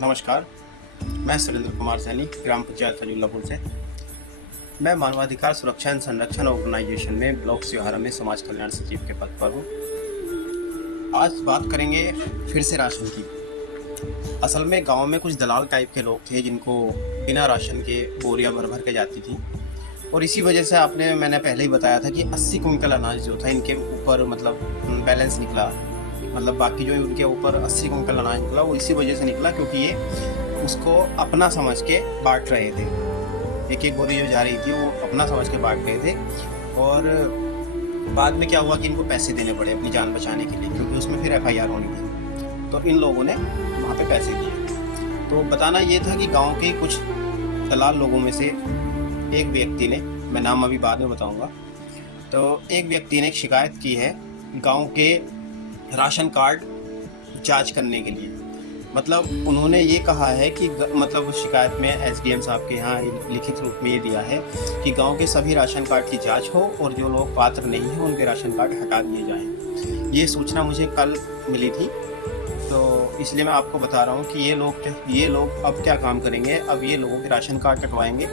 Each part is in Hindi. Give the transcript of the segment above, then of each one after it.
नमस्कार, मैं सुरेंद्र कुमार सैनी, ग्राम पंचायत फजूल्लापुर से। मैं मानवाधिकार सुरक्षा एवं संरक्षण ऑर्गेनाइजेशन में ब्लॉक सिहारा में समाज कल्याण सचिव के पद पर हूँ। आज बात करेंगे फिर से राशन की। असल में गांव में कुछ दलाल टाइप के लोग थे जिनको बिना राशन के बोरियां भर भर के जाती थी, और इसी वजह से मैंने पहले ही बताया था कि 80 कुंटल अनाज जो था इनके ऊपर बैलेंस निकला। बाकी जो उनके ऊपर 80 कुंटल अनाज निकला वो इसी वजह से निकला क्योंकि ये उसको अपना समझ के बांट रहे थे। एक एक बोरी जो जा रही थी वो अपना समझ के बांट रहे थे, और बाद में क्या हुआ कि इनको पैसे देने पड़े अपनी जान बचाने के लिए, क्योंकि उसमें फिर FIR होनी थी। तो इन लोगों ने वहाँ पे पैसे दिए। तो बताना ये था कि गांव के कुछ दलाल लोगों में से एक व्यक्ति ने, मैं नाम अभी बाद में बताऊंगा, तो एक व्यक्ति ने एक शिकायत की है गांव के राशन कार्ड जांच करने के लिए। उन्होंने ये कहा है कि शिकायत में SDM साहब के यहाँ लिखित रूप में ये दिया है कि गांव के सभी राशन कार्ड की जांच हो और जो लोग पात्र नहीं हैं उनके राशन कार्ड हटा दिए जाएं। ये सूचना मुझे कल मिली थी, तो इसलिए मैं आपको बता रहा हूँ कि ये लोग अब क्या काम करेंगे। अब ये लोगों के राशन कार्ड कटवाएंगे,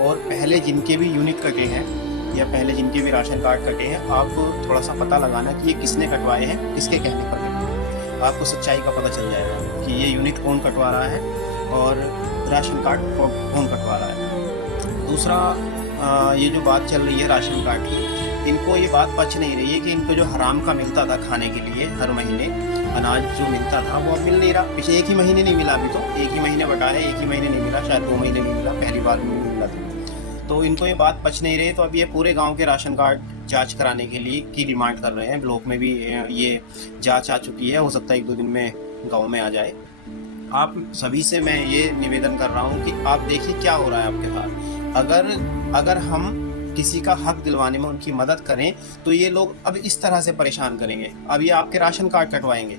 और पहले जिनके भी यूनिट कटे हैं या पहले जिनके भी राशन कार्ड कटे हैं, आप थोड़ा सा पता लगाना कि ये किसने कटवाए हैं, किसके कहने पर कटवाए। आपको सच्चाई का पता चल जाएगा कि ये यूनिट कौन कटवा रहा है और राशन कार्ड कौन कटवा रहा है। दूसरा, ये जो बात चल रही है राशन कार्ड की, इनको ये बात पच नहीं रही है कि इनको जो हराम का मिलता था खाने के लिए हर महीने अनाज जो मिलता था वो अब मिल नहीं रहा। पिछले 1 ही महीने नहीं मिला, अभी तो 1 ही महीने बटा है, 1 ही महीने नहीं मिला, शायद 2 महीने नहीं मिला, पहली बार में नहीं मिला था। तो इनको ये बात पच नहीं रही, तो अब ये पूरे गांव के राशन कार्ड जांच कराने के लिए की डिमांड कर रहे हैं। ब्लॉक में भी ये जांच आ चुकी है, हो सकता है 1-2 दिन में गांव में आ जाए। आप सभी से मैं ये निवेदन कर रहा हूँ कि आप देखिए क्या हो रहा है आपके साथ। अगर हम किसी का हक दिलवाने में उनकी मदद करें तो ये लोग अब इस तरह से परेशान करेंगे। अब ये आपके राशन कार्ड कटवाएंगे,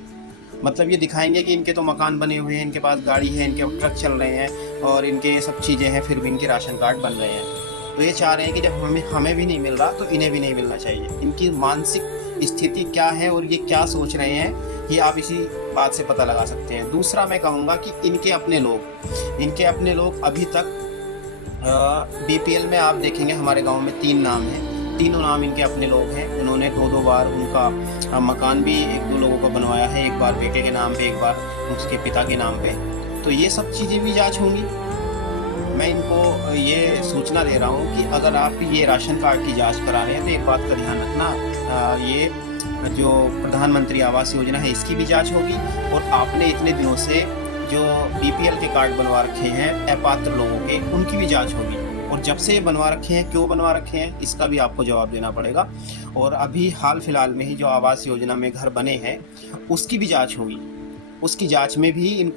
ये दिखाएंगे कि इनके तो मकान बने हुए हैं, इनके पास गाड़ी है, इनके ट्रक चल रहे हैं और इनके सब चीज़ें हैं, फिर भी इनके राशन कार्ड बन रहे हैं। तो ये चाह रहे हैं कि जब हमें भी नहीं मिल रहा तो इन्हें भी नहीं मिलना चाहिए। इनकी मानसिक स्थिति क्या है और ये क्या सोच रहे हैं, ये आप इसी बात से पता लगा सकते हैं। दूसरा, मैं कहूँगा कि इनके अपने लोग अभी तक BPL में आप देखेंगे हमारे गाँव में 3 नाम हैं, तीनों नाम इनके अपने लोग हैं। उन्होंने 2-2 बार उनका मकान भी 1-2 लोगों को बनवाया है, एक बार बेटे के नाम पे, एक बार उसके पिता के नाम पे। तो ये सब चीज़ें भी जांच होंगी। मैं इनको ये सूचना दे रहा हूँ कि अगर आप ये राशन कार्ड की जांच करा रहे हैं तो एक बात का ध्यान रखना, ये जो प्रधानमंत्री आवास योजना है इसकी भी जाँच होगी, और आपने इतने दिनों से जो BPL के कार्ड बनवा रखे हैं अपात्र लोगों के, उनकी भी जाँच होगी। और जब से ये बनवा रखे हैं, क्यों बनवा रखे हैं, इसका भी आपको जवाब देना पड़ेगा। और अभी हाल फिलहाल में ही जो आवास योजना में घर बने हैं उसकी भी जांच होगी। उसकी जांच में भी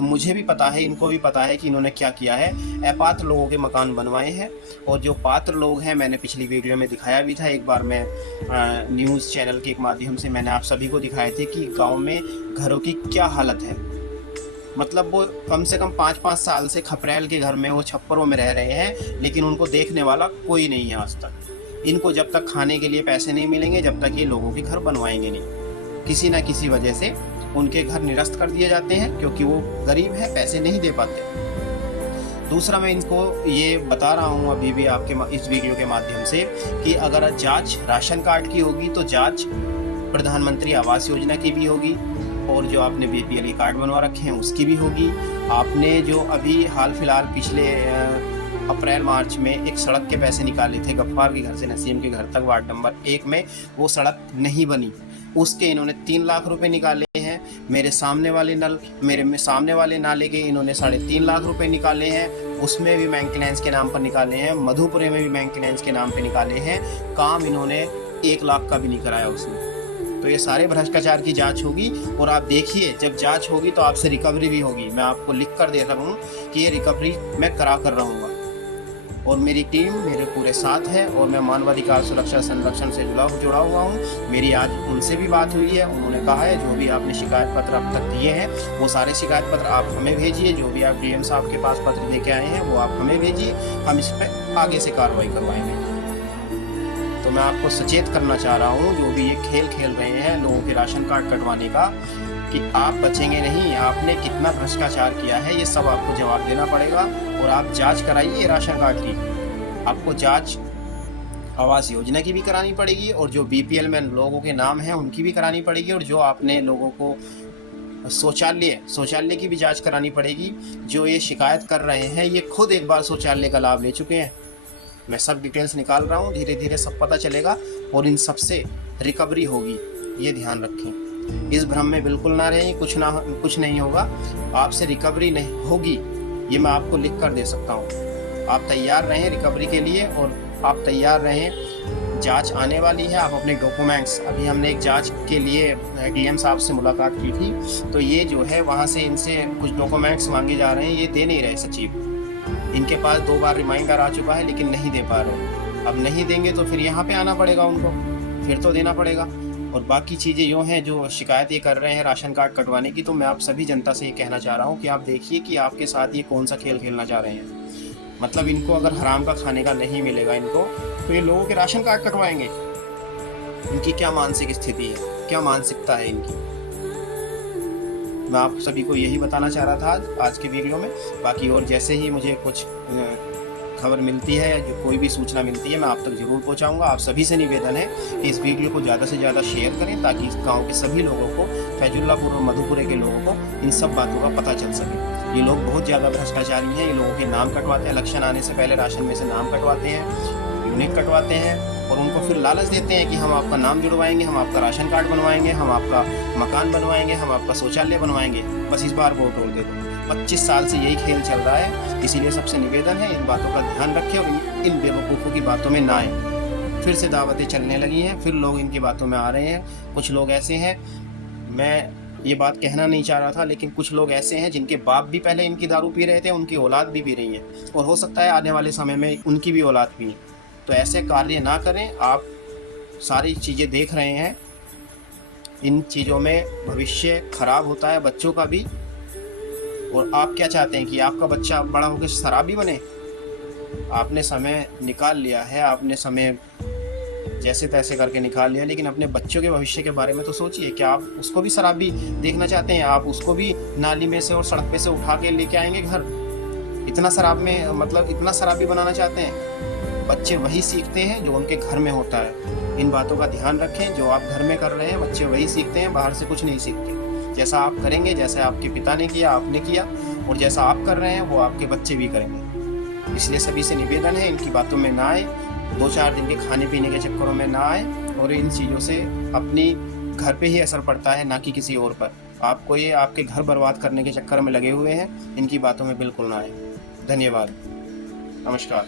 मुझे भी पता है, इनको भी पता है कि इन्होंने क्या किया है। अपात्र लोगों के मकान बनवाए हैं, और जो पात्र लोग हैं, मैंने पिछली वीडियो में दिखाया भी था, एक बार मैं न्यूज़ चैनल के माध्यम से मैंने आप सभी को दिखाए थे कि गाँव में घरों की क्या हालत है। वो कम से कम 5-5 साल से खपरेल के घर में, वो छप्परों में रह रहे हैं, लेकिन उनको देखने वाला कोई नहीं है आज तक। इनको जब तक खाने के लिए पैसे नहीं मिलेंगे, जब तक ये लोगों के घर बनवाएंगे नहीं। किसी ना किसी वजह से उनके घर निरस्त कर दिए जाते हैं क्योंकि वो गरीब है, पैसे नहीं दे पाते। दूसरा, मैं इनको ये बता रहा हूँ अभी भी आपके इस वीडियो के माध्यम से कि अगर जांच राशन कार्ड की होगी तो जांच प्रधानमंत्री आवास योजना की भी होगी, और जो आपने BPL कार्ड बनवा रखे हैं उसकी भी होगी। आपने जो अभी हाल फिलहाल पिछले अप्रैल-मार्च में एक सड़क के पैसे निकाले थे गफ्फार के घर से नसीम के घर तक, वार्ड नंबर 1 में, वो सड़क नहीं बनी, उसके इन्होंने 3 लाख रुपए निकाले हैं। मेरे सामने वाले नाले के इन्होंने 3.5 लाख रुपए निकाले हैं, उसमें भी मेंटेनेंस के नाम पर निकाले हैं। मधुपुरे में भी मेंटेनेंस के नाम पे निकाले हैं। काम इन्होंने 1 लाख का भी नहीं कराया उसमें। तो ये सारे भ्रष्टाचार की जांच होगी, और आप देखिए जब जांच होगी तो आपसे रिकवरी भी होगी। मैं आपको लिख कर दे रहा हूँ कि ये रिकवरी मैं करा कर रहूँगा, और मेरी टीम मेरे पूरे साथ है, और मैं मानवाधिकार सुरक्षा संरक्षण से जुड़ा हुआ हूँ। मेरी आज उनसे भी बात हुई है, उन्होंने कहा है जो भी आपने शिकायत पत्र अब तक दिए हैं वो सारे शिकायत पत्र आप हमें भेजिए। जो भी आप DM साहब के पास पत्र लेके आए हैं वो आप हमें भेजिए, हम इस पर आगे से कार्रवाई करवाएंगे। मैं आपको सचेत करना चाह रहा हूँ, जो भी ये खेल खेल रहे हैं लोगों के राशन कार्ड कटवाने का, कि आप बचेंगे नहीं। आपने कितना भ्रष्टाचार किया है ये सब आपको जवाब देना पड़ेगा। और आप जांच कराइए राशन कार्ड की। आपको जांच आवास योजना की भी करानी पड़ेगी, और जो बीपीएल में लोगों के नाम हैं उनकी भी करानी पड़ेगी, और जो आपने लोगों को शौचालय की भी जांच करानी पड़ेगी। जो ये शिकायत कर रहे हैं ये खुद एक बार शौचालय का लाभ ले चुके हैं। मैं सब डिटेल्स निकाल रहा हूँ, धीरे धीरे सब पता चलेगा और इन सब से रिकवरी होगी, ये ध्यान रखें। इस भ्रम में बिल्कुल ना रहें, कुछ नहीं होगा, आपसे रिकवरी नहीं होगी, ये मैं आपको लिख कर दे सकता हूँ। आप तैयार रहें रिकवरी के लिए, और आप तैयार रहें। जांच आने वाली है, आप अपने डॉक्यूमेंट्स, अभी हमने एक जांच के लिए डीएम साहब से मुलाकात की थी, तो ये जो है वहाँ से इनसे कुछ डॉक्यूमेंट्स मांगे जा रहे हैं, ये दे नहीं रहे सचिव। इनके पास 2 बार रिमाइंडर आ चुका है लेकिन नहीं दे पा रहे। अब नहीं देंगे तो फिर यहाँ पे आना पड़ेगा उनको, फिर तो देना पड़ेगा। और बाकी चीज़ें यूँ हैं जो शिकायत ये कर रहे हैं राशन कार्ड कटवाने की, तो मैं आप सभी जनता से ये कहना चाह रहा हूँ कि आप देखिए कि आपके साथ ये कौन सा खेल खेलना चाह रहे हैं। मतलब इनको अगर हराम का खाने का नहीं मिलेगा इनको, तो ये लोगों के राशन कार्ड कटवाएंगे। इनकी क्या मानसिक स्थिति है, क्या मानसिकता है इनकी। मैं आप सभी को यही बताना चाह रहा था आज के वीडियो में। बाकी और जैसे ही मुझे कुछ खबर मिलती है, जो कोई भी सूचना मिलती है, मैं आप तक जरूर पहुंचाऊंगा। आप सभी से निवेदन है कि इस वीडियो को ज़्यादा से ज़्यादा शेयर करें, ताकि इस गाँव के सभी लोगों को, फैजुल्लापुर और मधुपुरे के लोगों को इन सब बातों का पता चल सके। ये लोग बहुत ज़्यादा भ्रष्टाचारी हैं। ये लोगों के नाम कटवाते हैं, इलेक्शन आने से पहले राशन में से नाम कटवाते हैं, यूनिक कटवाते हैं, और उनको फिर लालच देते हैं कि हम आपका नाम जुड़वाएंगे, हम आपका राशन कार्ड बनवाएंगे, हम आपका मकान बनवाएंगे, हम आपका शौचालय बनवाएंगे, बस इस बार वोट और दे दो। 25 साल से यही खेल चल रहा है। इसीलिए सबसे निवेदन है, इन बातों का ध्यान रखें और इन बेवकूफ़ों की बातों में ना आए। फिर से दावतें चलने लगी हैं, फिर लोग इनकी बातों में आ रहे हैं। कुछ लोग ऐसे हैं, मैं ये बात कहना नहीं चाह रहा था, लेकिन कुछ लोग ऐसे हैं जिनके बाप भी पहले इनकी दारू पी रहे थे, उनकी औलाद भी पी रही है, और हो सकता है आने वाले समय में उनकी भी औलाद पी। तो ऐसे कार्य ना करें। आप सारी चीज़ें देख रहे हैं, इन चीज़ों में भविष्य खराब होता है बच्चों का भी। और आप क्या चाहते हैं कि आपका बच्चा बड़ा होकर शराबी बने? आपने समय निकाल लिया है, आपने समय जैसे तैसे करके निकाल लिया, लेकिन अपने बच्चों के भविष्य के बारे में तो सोचिए। क्या आप उसको भी शराबी देखना चाहते हैं? आप उसको भी नाली में से और सड़क पे से उठा के लेके आएंगे घर? इतना शराबी बनाना चाहते हैं? बच्चे वही सीखते हैं जो उनके घर में होता है। इन बातों का ध्यान रखें। जो आप घर में कर रहे हैं बच्चे वही सीखते हैं, बाहर से कुछ नहीं सीखते। जैसा आप करेंगे, जैसे आपके पिता ने किया आपने किया, और जैसा आप कर रहे हैं वो आपके बच्चे भी करेंगे। इसलिए सभी से निवेदन है, इनकी बातों में ना आए, 2-4 दिन के खाने पीने के चक्करों में ना आए, और इन चीज़ों से अपनी घर पे ही असर पड़ता है, ना कि किसी और पर। आपको ये आपके घर बर्बाद करने के चक्कर में लगे हुए हैं, इनकी बातों में बिल्कुल ना आए। धन्यवाद, नमस्कार।